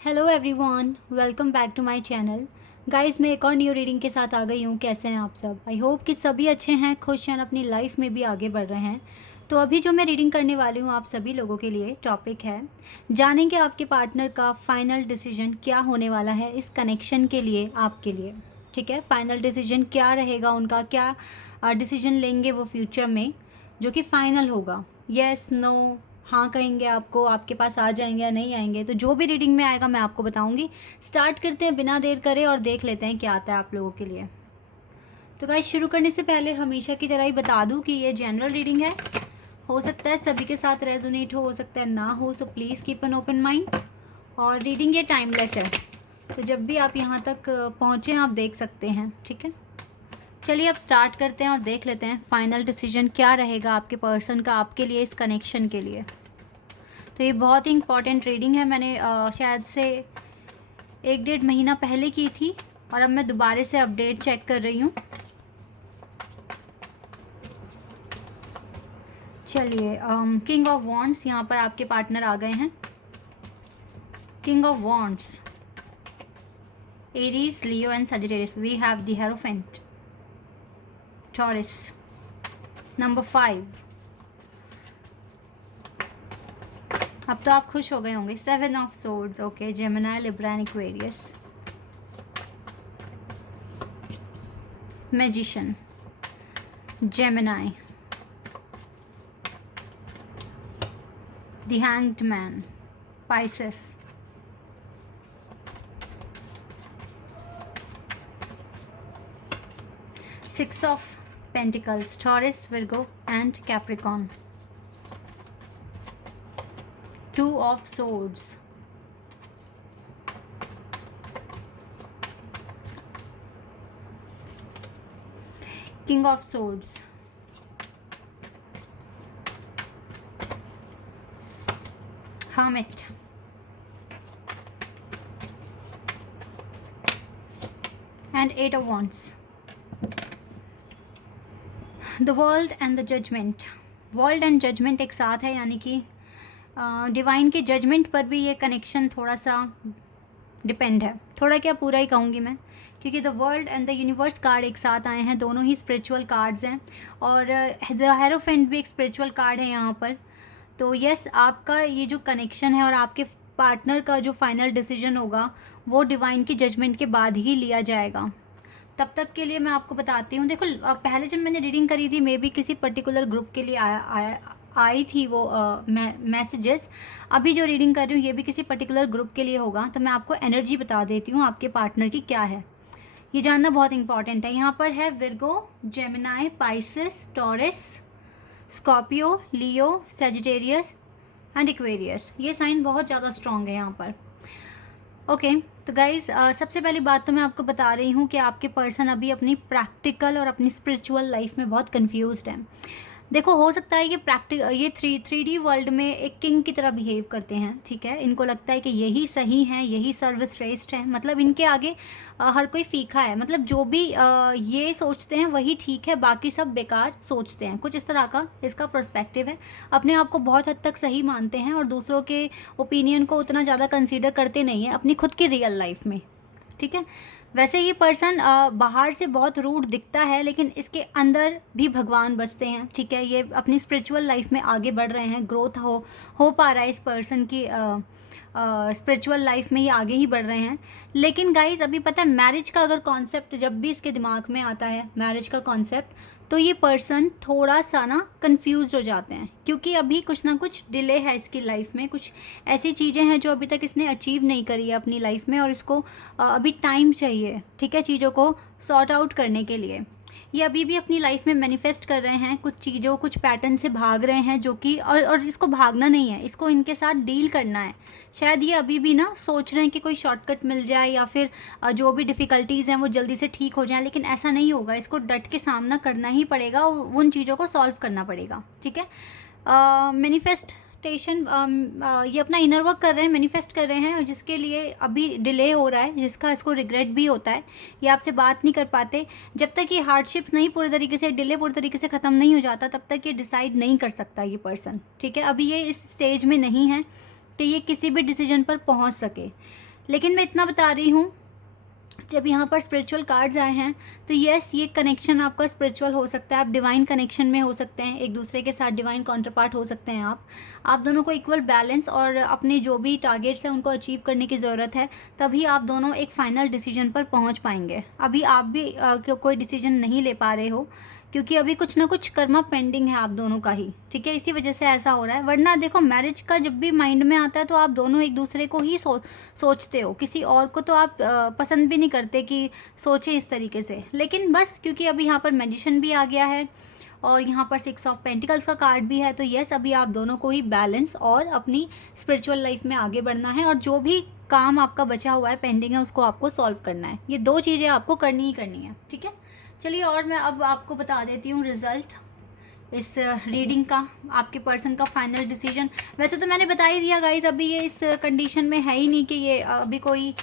Hello everyone, welcome back to my channel. Guys, मैं एक और न्यू रीडिंग के साथ आ गई हूँ। कैसे हैं आप सब? आई होप कि सभी अच्छे हैं, खुश हैं, अपनी लाइफ में भी आगे बढ़ रहे हैं। तो अभी जो मैं रीडिंग करने वाली हूँ आप सभी लोगों के लिए, टॉपिक है जानेंगे आपके पार्टनर का फाइनल डिसीजन क्या होने वाला है इस कनेक्शन के लिए, आपके लिए। ठीक है, फाइनल डिसीजन क्या रहेगा उनका, क्या डिसीजन लेंगे वो फ्यूचर में, जो कि फाइनल होगा। येस, नो, हाँ कहेंगे आपको, आपके पास आ जाएंगे या नहीं आएंगे। तो जो भी रीडिंग में आएगा मैं आपको बताऊंगी। स्टार्ट करते हैं बिना देर करे और देख लेते हैं क्या आता है आप लोगों के लिए। तो गाइस, शुरू करने से पहले हमेशा की तरह ही बता दूं कि ये जनरल रीडिंग है। हो सकता है सभी के साथ रेजोनेट हो सकता है ना हो, so please keep an open mind. और रीडिंग ये टाइमलेस है, तो जब भी आप यहाँ तक पहुँचें आप देख सकते हैं। ठीक है, चलिए अब स्टार्ट करते हैं और देख लेते हैं फाइनल डिसीजन क्या रहेगा आपके पर्सन का आपके लिए इस कनेक्शन के लिए। तो ये बहुत ही इंपॉर्टेंट रीडिंग है। मैंने शायद से 1-1.5 महीना पहले की थी और अब मैं दोबारा से अपडेट चेक कर रही हूँ। चलिए, किंग ऑफ वॉन्ड्स, यहाँ पर आपके पार्टनर आ गए हैं। King of wands, Aries, Leo and Sagittarius. We have the hierophant, Taurus. Number 5, अब तो आप खुश हो गए होंगे। 7 of swords, okay, Gemini, Libra and Aquarius. Magician, Gemini, the hanged man, Pisces, Six of Pentacles, Taurus, Virgo and Capricorn. 2 of Swords, King of Swords, Hermit, and 8 of Wands. The world and the judgment. World and judgment एक साथ है, यानी कि divine के judgement पर भी ये connection थोड़ा सा डिपेंड है। थोड़ा क्या, पूरा ही कहूँगी मैं, क्योंकि the world and the universe card एक साथ आए हैं। दोनों ही स्पिरिचुअल कार्ड्स हैं और द हेरोफेंट भी एक स्पिरिचुअल कार्ड है यहाँ पर। तो यस, आपका ये जो कनेक्शन है और आपके पार्टनर का जो फाइनल डिसीजन होगा वो डिवाइन की जजमेंट के बाद ही लिया जाएगा। तब तक के लिए मैं आपको बताती हूँ। देखो, पहले जब मैंने रीडिंग करी थी मे बी किसी पर्टिकुलर ग्रुप के लिए आई थी वो मैसेजेस। अभी जो रीडिंग कर रही हूँ ये भी किसी पर्टिकुलर ग्रुप के लिए होगा। तो मैं आपको एनर्जी बता देती हूँ आपके पार्टनर की क्या है, ये जानना बहुत इंपॉर्टेंट है। यहाँ पर है Virgo, Gemini, Pisces, taurus, Scorpio, Leo, Sagittarius and Aquarius. ये साइन बहुत ज़्यादा स्ट्रॉन्ग है यहाँ पर। ओके, तो गाइज, सबसे पहली बात तो मैं आपको बता रही हूँ कि आपके पर्सन अभी अपनी प्रैक्टिकल और अपनी स्पिरिचुअल लाइफ में बहुत कंफ्यूज्ड हैं। देखो, हो सकता है कि ये 3D वर्ल्ड में एक किंग की तरह बिहेव करते हैं। ठीक है, इनको लगता है कि यही सही है, यही सर्वश्रेष्ठ है, मतलब इनके आगे हर कोई फीका है। मतलब जो भी ये सोचते हैं वही ठीक है, बाकी सब बेकार सोचते हैं। कुछ इस तरह का इसका पर्सपेक्टिव है। अपने आप को बहुत हद तक सही मानते हैं और दूसरों के ओपिनियन को उतना ज़्यादा कंसीडर करते नहीं हैं अपनी खुद की रियल लाइफ में। ठीक है, वैसे ये पर्सन बाहर से बहुत रूड दिखता है लेकिन इसके अंदर भी भगवान बसते हैं। ठीक है, ये अपनी स्पिरिचुअल लाइफ में आगे बढ़ रहे हैं, ग्रोथ हो पा रहा है इस पर्सन की स्पिरिचुअल लाइफ में, ये आगे ही बढ़ रहे हैं। लेकिन गाइज, अभी पता है, मैरिज का अगर कॉन्सेप्ट जब भी इसके दिमाग में आता है, मैरिज का कॉन्सेप्ट, तो ये पर्सन थोड़ा सा ना कंफ्यूज हो जाते हैं, क्योंकि अभी कुछ ना कुछ डिले है इसकी लाइफ में। कुछ ऐसी चीज़ें हैं जो अभी तक इसने अचीव नहीं करी है अपनी लाइफ में और इसको अभी टाइम चाहिए। ठीक है, चीज़ों को सॉर्ट आउट करने के लिए ये अभी भी अपनी लाइफ में मैनिफेस्ट कर रहे हैं कुछ चीज़ों, कुछ पैटर्न से भाग रहे हैं, जो कि और इसको भागना नहीं है, इसको इनके साथ डील करना है। शायद ये अभी भी ना सोच रहे हैं कि कोई शॉर्टकट मिल जाए या फिर जो भी डिफ़िकल्टीज़ हैं वो जल्दी से ठीक हो जाए, लेकिन ऐसा नहीं होगा। इसको डट के सामना करना ही पड़ेगा और उन चीज़ों को सॉल्व करना पड़ेगा। ठीक है, मैनिफेस्टेशन, ये अपना इनर वर्क कर रहे हैं, मैनिफेस्ट कर रहे हैं, और जिसके लिए अभी डिले हो रहा है, जिसका इसको रिग्रेट भी होता है। ये आपसे बात नहीं कर पाते जब तक ये हार्डशिप्स नहीं पूरे तरीके से, डिले पूरे तरीके से ख़त्म नहीं हो जाता, तब तक ये डिसाइड नहीं कर सकता ये पर्सन। ठीक है, अभी ये इस स्टेज में नहीं है कि ये किसी भी डिसीजन पर पहुंच सके। लेकिन मैं इतना बता रही हूँ, जब यहाँ पर स्पिरिचुअल कार्ड्स आए हैं तो यस, ये कनेक्शन आपका स्पिरिचुअल हो सकता है, आप डिवाइन कनेक्शन में हो सकते हैं, एक दूसरे के साथ डिवाइन काउंटरपार्ट हो सकते हैं। आप दोनों को इक्वल बैलेंस और अपने जो भी टारगेट्स हैं उनको अचीव करने की ज़रूरत है, तभी आप दोनों एक फाइनल डिसीजन पर पहुँच पाएंगे। अभी आप भी कोई डिसीजन नहीं ले पा रहे हो, क्योंकि अभी कुछ ना कुछ कर्मा पेंडिंग है आप दोनों का ही, ठीक है, इसी वजह से ऐसा हो रहा है। वरना देखो, मैरिज का जब भी माइंड में आता है तो आप दोनों एक दूसरे को ही सोचते हो, किसी और को तो आप पसंद भी नहीं करते कि सोचें इस तरीके से। लेकिन बस क्योंकि अभी यहाँ पर मैजिशियन भी आ गया है और यहाँ पर 6 ऑफ पेंटिकल्स का कार्ड भी है, तो यस, अभी आप दोनों को ही बैलेंस और अपनी स्पिरिचुअल लाइफ में आगे बढ़ना है, और जो भी काम आपका बचा हुआ है, पेंडिंग है, उसको आपको सॉल्व करना है। ये 2 चीज़ें आपको करनी ही करनी है, ठीक है। चलिए, और मैं अब आपको बता देती हूँ रिज़ल्ट इस रीडिंग का, आपके पर्सन का फाइनल डिसीजन। वैसे तो मैंने बता ही दिया गाइज, अभी ये इस कंडीशन में है ही नहीं कि ये अभी कोई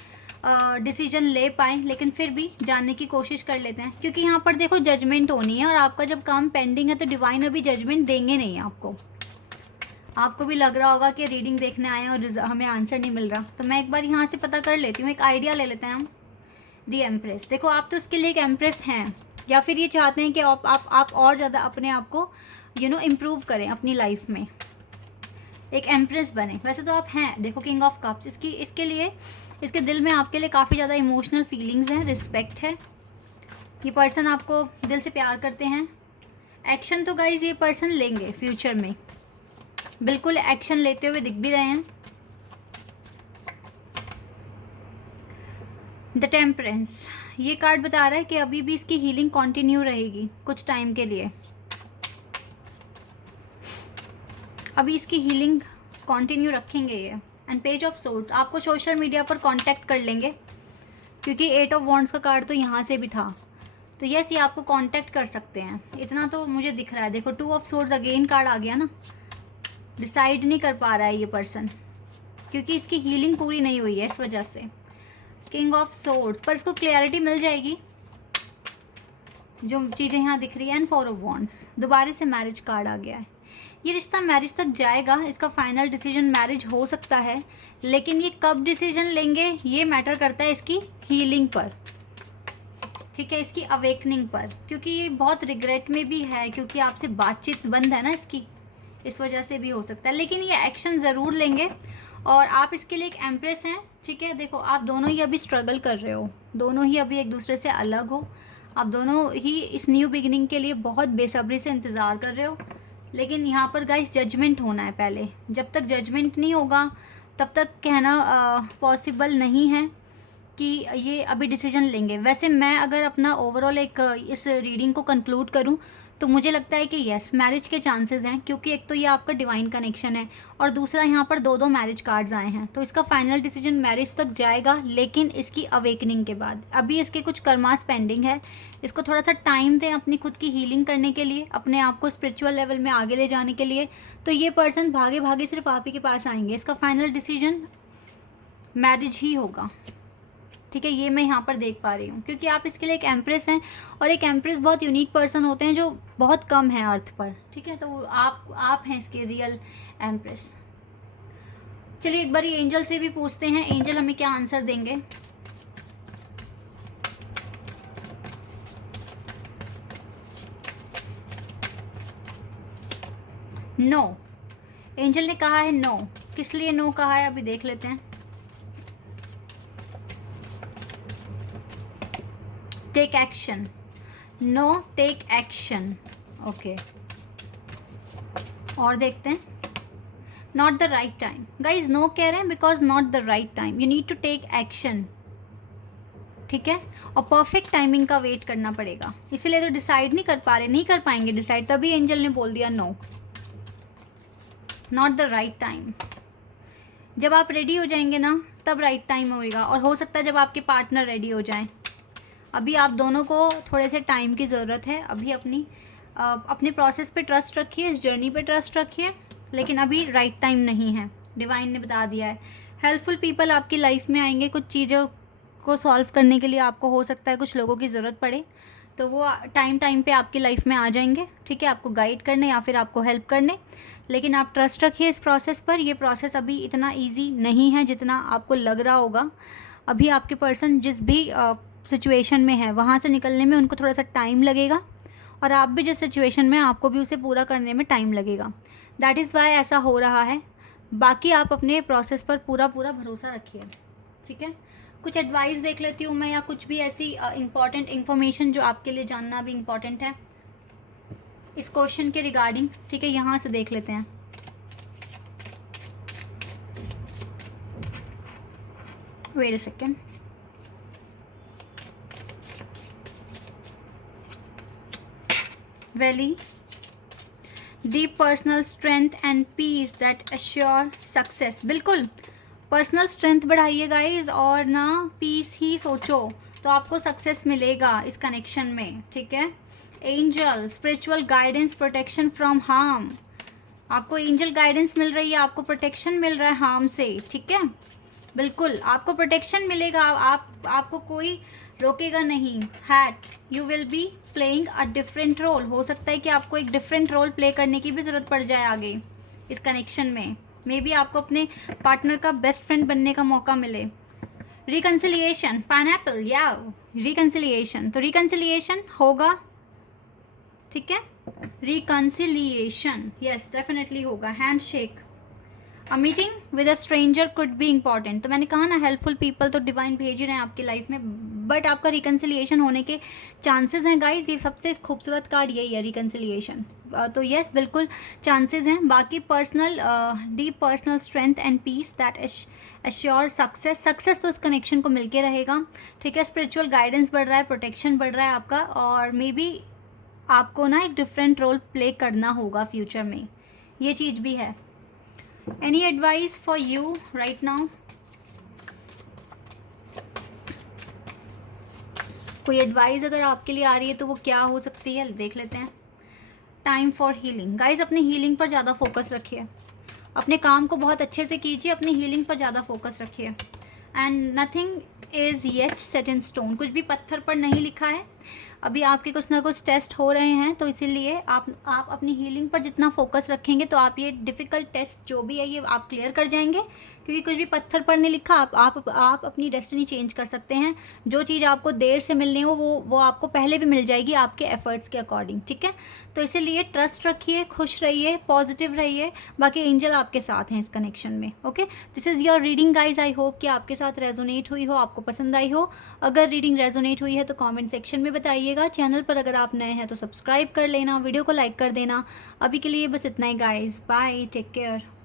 डिसीजन ले पाए, लेकिन फिर भी जानने की कोशिश कर लेते हैं, क्योंकि यहाँ पर देखो जजमेंट होनी है, और आपका जब काम पेंडिंग है तो डिवाइन अभी जजमेंट देंगे नहीं आपको। आपको भी लग रहा होगा कि रीडिंग देखने आए हैं और हमें आंसर नहीं मिल रहा, तो मैं एक बार यहाँ से पता कर लेती हूँ, एक आइडिया ले लेते हैं हम। दी एम्प्रेस, देखो आप तो इसके लिए एक एम्प्रेस हैं, या फिर ये चाहते हैं कि आप और ज़्यादा अपने आप को इम्प्रूव करें अपनी लाइफ में, एक एम्प्रेस बने। वैसे तो आप हैं, देखो किंग ऑफ कप्स, इसके लिए इसके दिल में आपके लिए काफ़ी ज़्यादा इमोशनल फीलिंग्स हैं, रिस्पेक्ट है, ये पर्सन आपको दिल से प्यार करते हैं। एक्शन तो गाइज ये पर्सन लेंगे फ्यूचर में, बिल्कुल एक्शन लेते हुए दिख भी रहे हैं। द टेम्परेंस, ये कार्ड बता रहा है कि अभी भी इसकी हीलिंग कंटिन्यू रहेगी कुछ टाइम के लिए, अभी इसकी हीलिंग कंटिन्यू रखेंगे ये। एंड पेज ऑफ सोर्ड्स, आपको सोशल मीडिया पर कांटेक्ट कर लेंगे, क्योंकि 8 ऑफ वॉन्ड्स का कार्ड तो यहाँ से भी था, तो यस, ये आपको कांटेक्ट कर सकते हैं, इतना तो मुझे दिख रहा है। देखो 2 ऑफ सोर्ड्स अगेन कार्ड आ गया ना, डिसाइड नहीं कर पा रहा है ये पर्सन, क्योंकि इसकी हीलिंग पूरी नहीं हुई है इस वजह से। किंग ऑफ सोर्ड्स, पर इसको क्लैरिटी मिल जाएगी जो चीज़ें यहाँ दिख रही है। एंड 4 ऑफ वॉन्ड्स, दोबारा से मैरिज कार्ड आ गया है। ये रिश्ता मैरिज तक जाएगा, इसका फाइनल डिसीजन मैरिज हो सकता है, लेकिन ये कब डिसीजन लेंगे ये मैटर करता है इसकी हीलिंग पर, ठीक है, इसकी अवेकनिंग पर, क्योंकि ये बहुत रिग्रेट में भी है, क्योंकि आपसे बातचीत बंद है ना इसकी, इस वजह से भी हो सकता है। लेकिन ये एक्शन ज़रूर लेंगे, और आप इसके लिए एक एम्प्रेस हैं, ठीक है। देखो आप दोनों ही अभी स्ट्रगल कर रहे हो, दोनों ही अभी एक दूसरे से अलग हो, आप दोनों ही इस न्यू बिगिनिंग के लिए बहुत बेसब्री से इंतज़ार कर रहे हो। लेकिन यहाँ पर गाइस जजमेंट होना है पहले, जब तक जजमेंट नहीं होगा तब तक कहना पॉसिबल नहीं है कि ये अभी डिसीजन लेंगे। वैसे मैं अगर अपना ओवरऑल एक इस रीडिंग को कंक्लूड करूँ तो मुझे लगता है कि यस, मैरिज के चांसेस हैं, क्योंकि एक तो ये आपका डिवाइन कनेक्शन है, और दूसरा यहाँ पर 2 मैरिज कार्ड्स आए हैं, तो इसका फाइनल डिसीजन मैरिज तक जाएगा, लेकिन इसकी अवेकनिंग के बाद। अभी इसके कुछ कर्मास पेंडिंग है, इसको थोड़ा सा टाइम दें अपनी खुद की हीलिंग करने के लिए, अपने आप को स्पिरिचुअल लेवल में आगे ले जाने के लिए। तो ये पर्सन भागे भागे सिर्फ आप ही के पास आएंगे, इसका फाइनल डिसीजन मैरिज ही होगा, ठीक है। ये मैं यहाँ पर देख पा रही हूँ, क्योंकि आप इसके लिए एक एम्प्रेस हैं, और एक एम्प्रेस बहुत यूनिक पर्सन होते हैं जो बहुत कम है अर्थ पर, ठीक है। तो आप हैं इसके रियल एम्प्रेस। चलिए एक बार ये एंजल से भी पूछते हैं, एंजल हमें क्या आंसर देंगे। नो, एंजल ने कहा है नो। किस लिए नो कहा है अभी देख लेते हैं। Take action, no take action, okay. और देखते हैं, not the right time. Guys no कह रहे हैं because not the right time, you need to take action, ठीक है। और परफेक्ट टाइमिंग का वेट करना पड़ेगा, इसीलिए तो डिसाइड नहीं कर पा रहे, नहीं कर पाएंगे डिसाइड, तभी एंजल ने बोल दिया no, not the right time. जब आप रेडी हो जाएंगे ना तब राइट टाइम होएगा, और हो सकता है जब आपके पार्टनर रेडी हो जाएं। अभी आप दोनों को थोड़े से टाइम की ज़रूरत है, अभी अपने प्रोसेस पे ट्रस्ट रखिए, इस जर्नी पे ट्रस्ट रखिए, लेकिन अभी राइट टाइम नहीं है, डिवाइन ने बता दिया है। हेल्पफुल पीपल आपकी लाइफ में आएंगे, कुछ चीज़ों को सॉल्व करने के लिए आपको हो सकता है कुछ लोगों की ज़रूरत पड़े, तो वो टाइम पे आपकी लाइफ में आ जाएंगे, ठीक है, आपको गाइड करने या फिर आपको हेल्प करने। लेकिन आप ट्रस्ट रखिए इस प्रोसेस पर, ये प्रोसेस अभी इतना ईजी नहीं है जितना आपको लग रहा होगा। अभी आपके पर्सन जिस भी सिचुएशन में है वहाँ से निकलने में उनको थोड़ा सा टाइम लगेगा, और आप भी जिस सिचुएशन में आपको भी उसे पूरा करने में टाइम लगेगा। दैट इज़ वाई ऐसा हो रहा है। बाकी आप अपने प्रोसेस पर पूरा भरोसा रखिए, ठीक है। कुछ एडवाइस देख लेती हूँ मैं, या कुछ भी ऐसी इंपॉर्टेंट इन्फॉर्मेशन जो आपके लिए जानना भी इम्पॉर्टेंट है इस क्वेश्चन के रिगार्डिंग, ठीक है। यहाँ से देख लेते हैं। Wait a second. Valley deep personal strength and peace that assure success. बिल्कुल, पर्सनल स्ट्रेंथ बढ़ाइए गाइज, और ना पीस ही सोचो तो आपको सक्सेस मिलेगा इस कनेक्शन में, ठीक है। Angel spiritual guidance, protection from harm. आपको एंजल गाइडेंस मिल रही है, आपको प्रोटेक्शन मिल रहा है हार्म से, ठीक है। बिल्कुल आपको प्रोटेक्शन मिलेगा, आपको कोई रोकेगा नहीं। That you will be playing a different role. हो सकता है कि आपको एक डिफरेंट रोल प्ले करने की भी ज़रूरत पड़ जाए आगे इस कनेक्शन में। मे बी आपको अपने पार्टनर का बेस्ट फ्रेंड बनने का मौका मिले। रिकन्सिलिएशन, पाइनएप्पल, या रिकन्सिलिएशन, तो रिकन्सिलिएशन होगा, ठीक है। रिकन्सिलिएशन यस डेफिनेटली होगा। Handshake, a meeting with a stranger could be important. तो मैंने कहा ना, हेल्पफुल पीपल तो डिवाइन भेज ही रहे हैं आपकी लाइफ में, बट आपका रिकन्सिलिएशन होने के चांसेस हैं गाइज। ये सबसे खूबसूरत कार्ड यही है, रिकन्सिलिएशन। तो यस बिल्कुल चांसेस हैं। बाकी personal deep personal strength and peace that assure success तो इस कनेक्शन को मिलके रहेगा, ठीक है। स्पिरिचुअल गाइडेंस बढ़ रहा है, प्रोटेक्शन बढ़ रहा है आपका, और मे बी आपको ना एक डिफरेंट रोल प्ले करना होगा फ्यूचर में, ये चीज़ भी है। Any advice for you right now? कोई एडवाइस अगर आपके लिए आ रही है तो वो क्या हो सकती है, देख लेते हैं। Time for healing. गाइज अपनी हीलिंग पर ज़्यादा फोकस रखिए, अपने काम को बहुत अच्छे से कीजिए, अपनी हीलिंग पर ज़्यादा फोकस रखिए। And nothing is yet set in stone. कुछ भी पत्थर पर नहीं लिखा है, अभी आपके कुछ ना कुछ टेस्ट हो रहे हैं, तो इसीलिए आप अपनी हीलिंग पर जितना फोकस रखेंगे तो आप ये डिफ़िकल्ट टेस्ट जो भी है ये आप क्लियर कर जाएंगे, क्योंकि कुछ भी पत्थर पर नहीं लिखा। आप अपनी डेस्टिनी चेंज कर सकते हैं। जो चीज़ आपको देर से मिलनी हो वो आपको पहले भी मिल जाएगी आपके एफर्ट्स के अकॉर्डिंग, ठीक है। तो इसीलिए ट्रस्ट रखिए, खुश रहिए, पॉजिटिव रहिए। बाकी एंजल आपके साथ हैं इस कनेक्शन में, okay. This is your reading guys. I hope कि आपके साथ रेजोनेट हुई हो, आपको पसंद आई हो। अगर रीडिंग रेजोनेट हुई है तो कॉमेंट सेक्शन में बताइएगा। चैनल पर अगर आप नए हैं तो सब्सक्राइब कर लेना, वीडियो को लाइक कर देना। अभी के लिए बस इतना ही गाइज, बाय, टेक केयर।